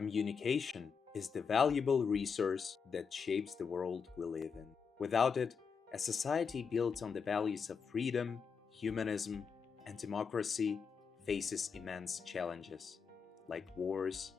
Communication is the valuable resource that shapes the world we live in. Without it, a society built on the values of freedom, humanism, and democracy faces immense challenges like wars,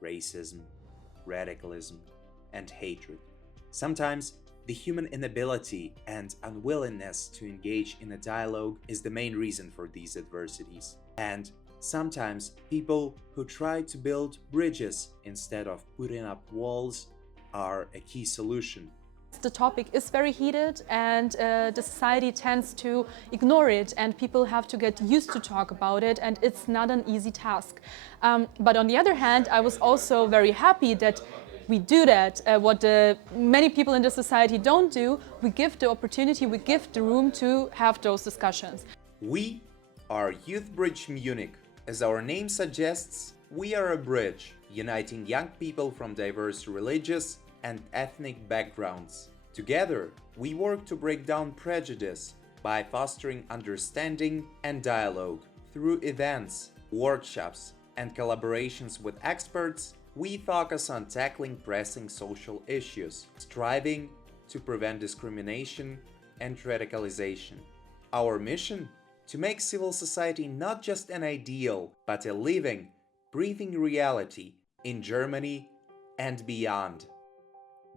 racism, radicalism, and hatred. Sometimes, the human inability and unwillingness to engage in a dialogue is the main reason for these adversities. And sometimes, people who try to build bridges instead of putting up walls are a key solution. The topic is very heated and the society tends to ignore it, and people have to get used to talk about it, and it's not an easy task. But on the other hand, I was also very happy that we do that. What many people in the society don't do, we give the opportunity, we give the room to have those discussions. We are YouthBridge Munich. As our name suggests, we are a bridge uniting young people from diverse religious and ethnic backgrounds. Together, we work to break down prejudice by fostering understanding and dialogue. Through events, workshops, and collaborations with experts, we focus on tackling pressing social issues, striving to prevent discrimination and radicalization. Our mission? To make civil society not just an ideal, but a living, breathing reality in Germany and beyond.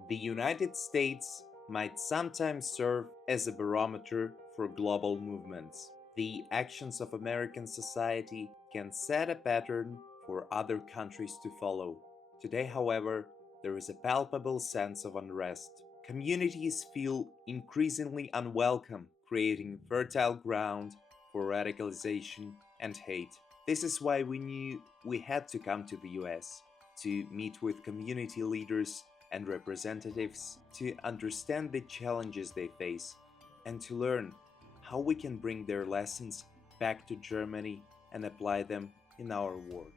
The United States might sometimes serve as a barometer for global movements. The actions of American society can set a pattern for other countries to follow. Today, however, there is a palpable sense of unrest. Communities feel increasingly unwelcome, creating fertile ground for radicalization and hate. This is why we knew we had to come to the US, to meet with community leaders and representatives, to understand the challenges they face, and to learn how we can bring their lessons back to Germany and apply them in our work.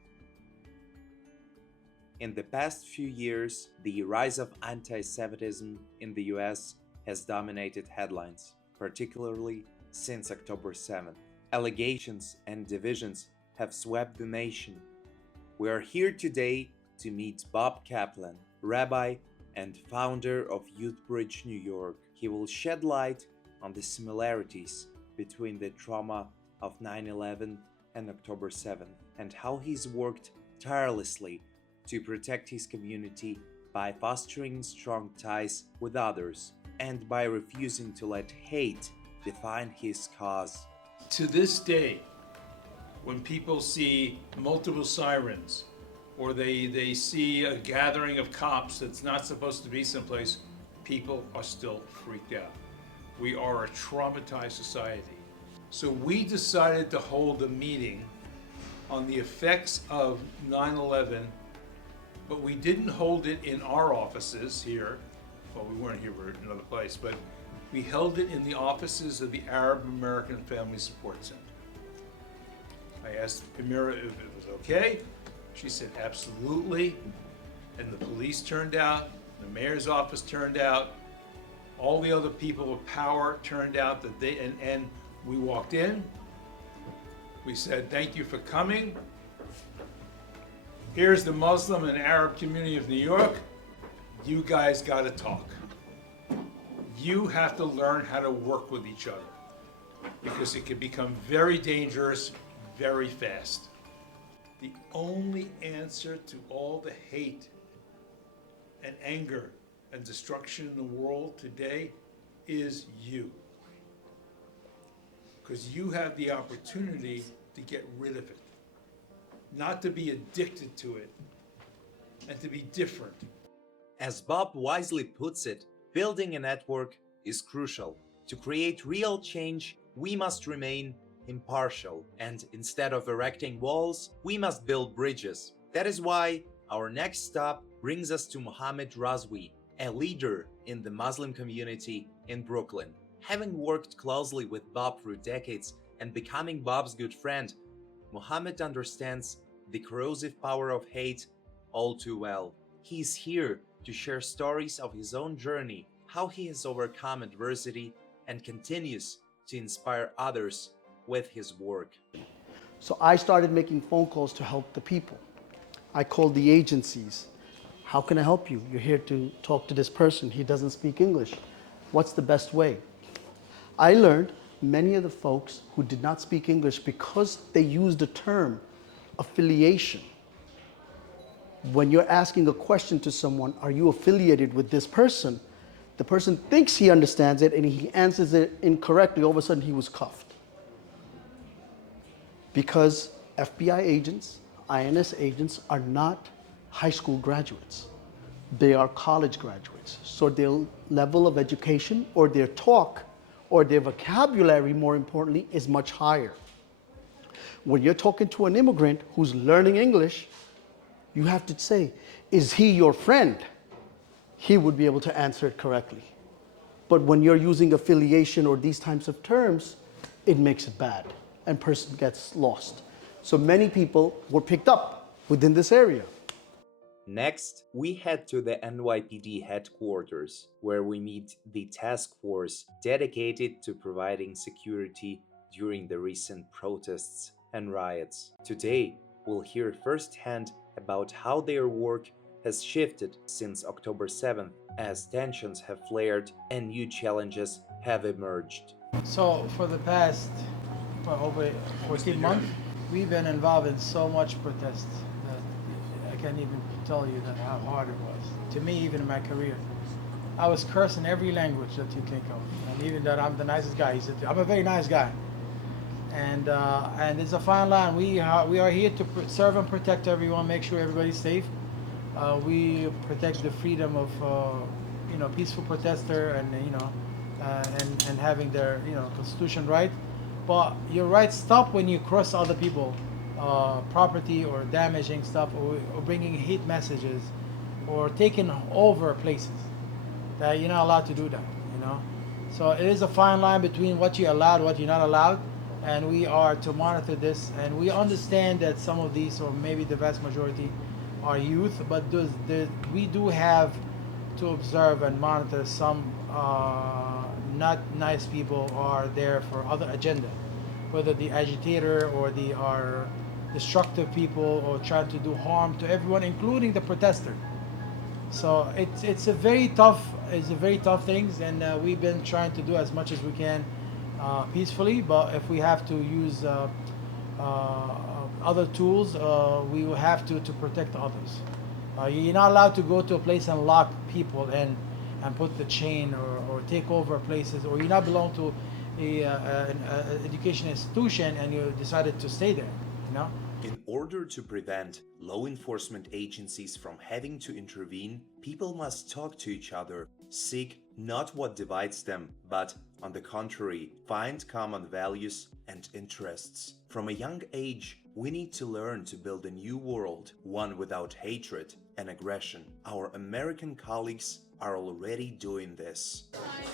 In the past few years, the rise of antisemitism in the US has dominated headlines, particularly since October 7th. Allegations and divisions have swept the nation. We are here today to meet Bob Kaplan, rabbi and founder of YouthBridge New York. He will shed light on the similarities between the trauma of 9/11 and October 7th, and how he's worked tirelessly to protect his community by fostering strong ties with others and by refusing to let hate define his cause. To this day, when people see multiple sirens or they see a gathering of cops that's not supposed to be someplace, people are still freaked out. We are a traumatized society. So we decided to hold a meeting on the effects of 9/11, but we didn't hold it in our offices here. Well, we weren't here, we were in another place, but we held it in the offices of the Arab American Family Support Center. I asked Amira if it was okay. She said absolutely. And the police turned out, the mayor's office turned out, all the other people of power turned out that and we walked in. We said, thank you for coming. Here's the Muslim and Arab community of New York. You guys gotta talk. You have to learn how to work with each other because it can become very dangerous very fast. The only answer to all the hate and anger and destruction in the world today is you. Because you have the opportunity to get rid of it, not to be addicted to it, and to be different. As Bob wisely puts it, building a network is crucial. To create real change, we must remain impartial, and instead of erecting walls, we must build bridges. That is why our next stop brings us to Mohammed Razwi, a leader in the Muslim community in Brooklyn. Having worked closely with Bob for decades and becoming Bob's good friend, Mohammed understands the corrosive power of hate all too well. He is here to share stories of his own journey, how he has overcome adversity and continues to inspire others with his work. So I started making phone calls to help the people. I called the agencies. How can I help you? You're here to talk to this person. He doesn't speak English. What's the best way? I learned many of the folks who did not speak English, because they used the term affiliation. When you're asking a question to someone, are you affiliated with this person? The person thinks he understands it and he answers it incorrectly. All of a sudden he was cuffed. Because FBI agents, INS agents are not high school graduates. They are college graduates. So their level of education, or their talk, or their vocabulary, more importantly, is much higher. When you're talking to an immigrant who's learning English, you have to say, is he your friend? He would be able to answer it correctly. But when you're using affiliation or these types of terms, it makes it bad and person gets lost. So many people were picked up within this area. Next, we head to the NYPD headquarters, where we meet the task force dedicated to providing security during the recent protests and riots. Today, we'll hear firsthand about how their work has shifted since October 7th, as tensions have flared and new challenges have emerged. So for the past over 14 months, we've been involved in so much protest that I can't even tell you that how hard it was. To me, even in my career, I was cursed in every language that you think of. And even that I'm the nicest guy. He said, I'm a very nice guy. And it's a fine line. We are here to serve and protect everyone, make sure everybody's safe. We protect the freedom of peaceful protester and having their constitution right. But your rights stop when you cross other people property, or damaging stuff, or bringing hate messages, or taking over places. That you're not allowed to do that. So it is a fine line between what you're allowed, what you're not allowed. And we are to monitor this, and we understand that some of these, or maybe the vast majority, are youth, but we do have to observe and monitor some not nice people are there for other agenda, whether the agitator or they are destructive people or trying to do harm to everyone, including the protester. So it's a very tough thing, and we've been trying to do as much as we can peacefully. But if we have to use other tools, we will have to protect others. You're not allowed to go to a place and lock people in and put the chain or take over places, or you not belong to an education institution and you decided to stay there. In order to prevent law enforcement agencies from having to intervene, people must talk to each other, seek not what divides them, but, on the contrary, find common values and interests. From a young age, we need to learn to build a new world, one without hatred and aggression. Our American colleagues are already doing this.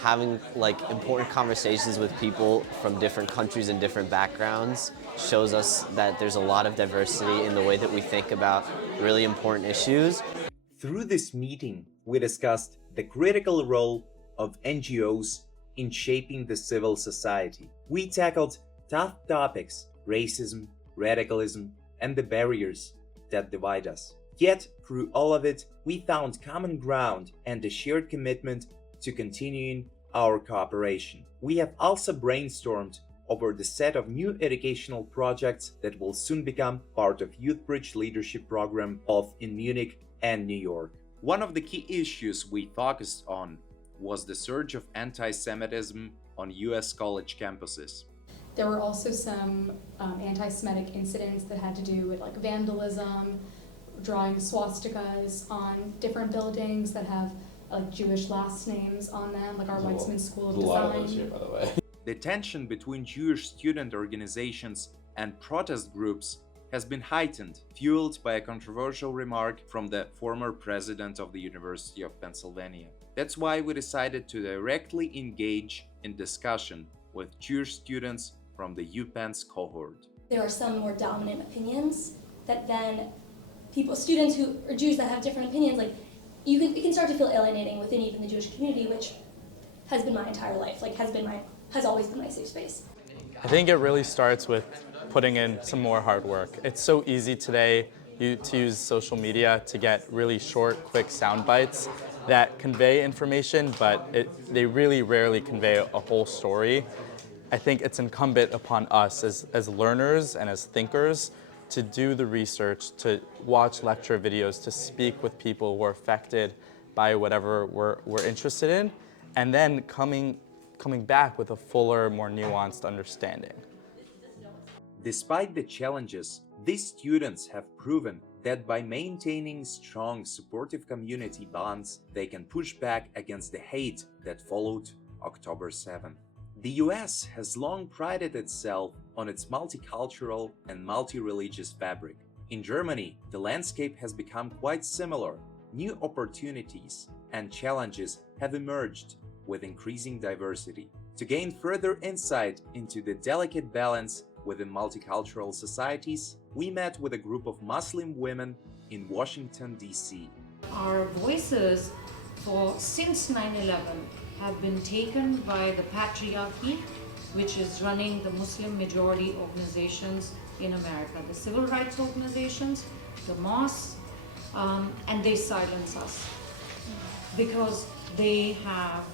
Having important conversations with people from different countries and different backgrounds shows us that there's a lot of diversity in the way that we think about really important issues. Through this meeting, we discussed the critical role of NGOs in shaping the civil society. We tackled tough topics: racism, radicalism, and the barriers that divide us. Yet, through all of it, we found common ground and a shared commitment to continuing our cooperation. We have also brainstormed over the set of new educational projects that will soon become part of YouthBridge leadership program both in Munich and New York. One of the key issues we focused on was the surge of antisemitism on US college campuses. There were also some anti-Semitic incidents that had to do with vandalism, drawing swastikas on different buildings that have Jewish last names on them, like our Weitzman School of Design. A lot of those here, by the way. The tension between Jewish student organizations and protest groups has been heightened, fueled by a controversial remark from the former president of the University of Pennsylvania. That's why we decided to directly engage in discussion with Jewish students from the UPenn's cohort. There are some more dominant opinions that then students who are Jews that have different opinions, it can start to feel alienating within even the Jewish community, which has been my entire life, has always been my safe space. I think it really starts with putting in some more hard work. It's so easy today to use social media to get really short, quick sound bites that convey information, but they really rarely convey a whole story. I think it's incumbent upon us as learners and as thinkers to do the research, to watch lecture videos, to speak with people who are affected by whatever we're interested in, and then coming back with a fuller, more nuanced understanding. Despite the challenges, these students have proven that by maintaining strong, supportive community bonds, they can push back against the hate that followed October 7th. The US has long prided itself on its multicultural and multi-religious fabric. In Germany, the landscape has become quite similar. New opportunities and challenges have emerged with increasing diversity. To gain further insight into the delicate balance within multicultural societies, we met with a group of Muslim women in Washington, D.C. Our voices since 9/11 have been taken by the patriarchy, which is running the Muslim majority organizations in America, the civil rights organizations, the mosques, and they silence us because they have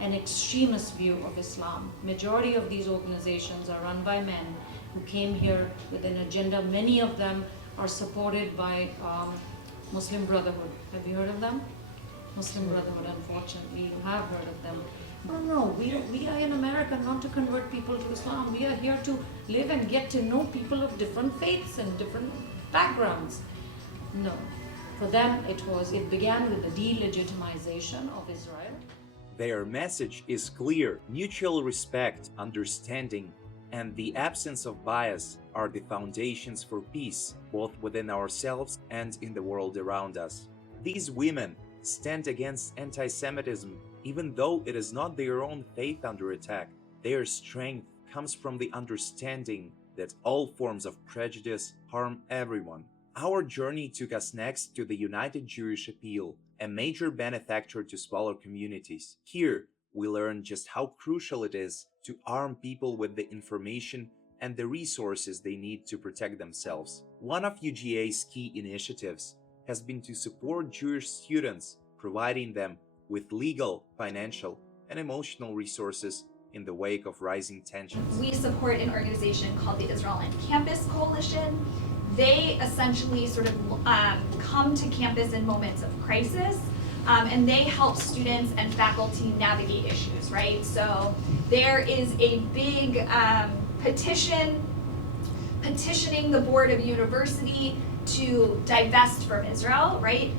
an extremist view of Islam. Majority of these organizations are run by men who came here with an agenda. Many of them are supported by Muslim Brotherhood. Have you heard of them? Muslim Brotherhood, unfortunately, you have heard of them. No, we are in America not to convert people to Islam. We are here to live and get to know people of different faiths and different backgrounds. No, for them it began with the delegitimization of Israel. Their message is clear. Mutual respect, understanding, and the absence of bias are the foundations for peace, both within ourselves and in the world around us. These women stand against antisemitism, even though it is not their own faith under attack. Their strength comes from the understanding that all forms of prejudice harm everyone. Our journey took us next to the United Jewish Appeal, a major benefactor to smaller communities. Here, we learn just how crucial it is to arm people with the information and the resources they need to protect themselves. One of UJA's key initiatives has been to support Jewish students, providing them with legal, financial, and emotional resources in the wake of rising tensions. We support an organization called the Israel on Campus Coalition. They essentially sort of come to campus in moments of crisis, and they help students and faculty navigate issues, right? So there is a big petitioning the Board of University to divest from Israel, right?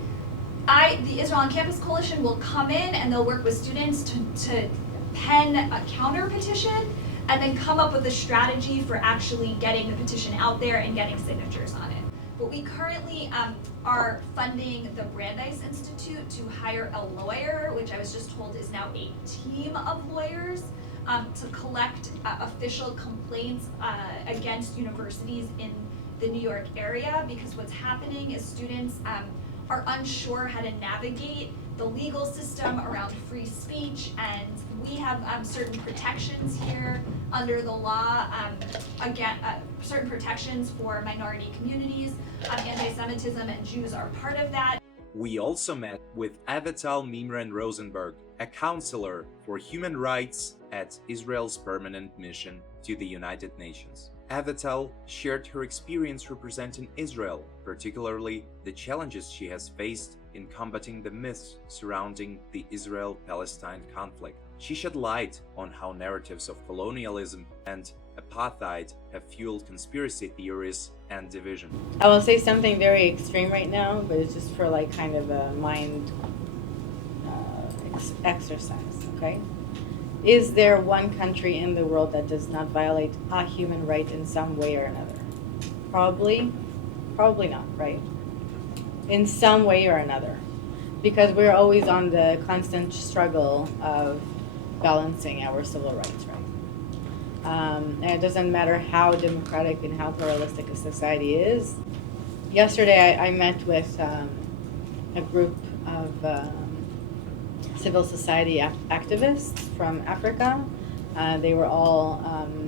The Israel on Campus Coalition will come in and they'll work with students to pen a counter petition and then come up with a strategy for actually getting the petition out there and getting signatures on it. But we currently are funding the Brandeis Institute to hire a lawyer, which I was just told is now a team of lawyers, to collect official complaints against universities in the New York area, because what's happening is students are unsure how to navigate the legal system around free speech, and we have certain protections here under the law, certain protections for minority communities. Anti-Semitism and Jews are part of that. We also met with Avital Mimran Rosenberg, a counselor for human rights at Israel's permanent mission to the United Nations. Avital shared her experience representing Israel, particularly the challenges she has faced in combating the myths surrounding the Israel-Palestine conflict. She shed light on how narratives of colonialism and apartheid have fueled conspiracy theories and division. I will say something very extreme right now, but it's just for like kind of a mind exercise, okay? Is there one country in the world that does not violate a human right in some way or another? Probably not, right? In some way or another. Because we're always on the constant struggle of balancing our civil rights, right? And it doesn't matter how democratic and how pluralistic a society is. Yesterday I met with a group of civil society activists from Africa. They were all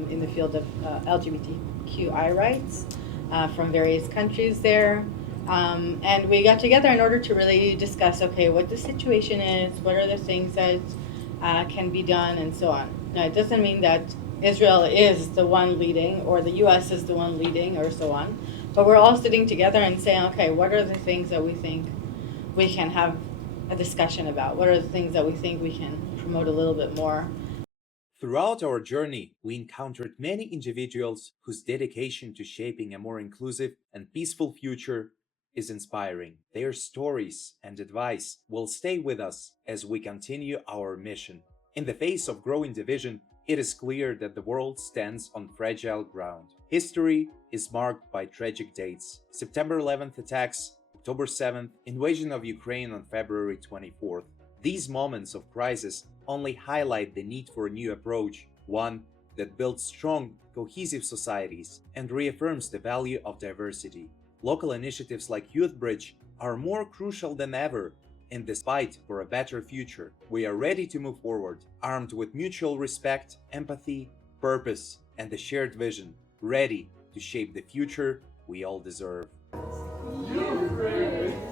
in the field of LGBTQI rights from various countries there. And we got together in order to really discuss, okay, what the situation is, what are the things that can be done, and so on. Now, it doesn't mean that Israel is the one leading, or the US is the one leading, or so on. But we're all sitting together and saying, okay, what are the things that we think we can have a discussion about? What are the things that we think we can promote a little bit more? Throughout our journey, we encountered many individuals whose dedication to shaping a more inclusive and peaceful future is inspiring. Their stories and advice will stay with us as we continue our mission. In the face of growing division, it is clear that the world stands on fragile ground. History is marked by tragic dates: September 11th attacks, October 7th, invasion of Ukraine on February 24th. These moments of crisis only highlight the need for a new approach, one that builds strong, cohesive societies and reaffirms the value of diversity. Local initiatives like YouthBridge are more crucial than ever in this fight for a better future. We are ready to move forward, armed with mutual respect, empathy, purpose, and a shared vision, ready to shape the future we all deserve. YouthBridge!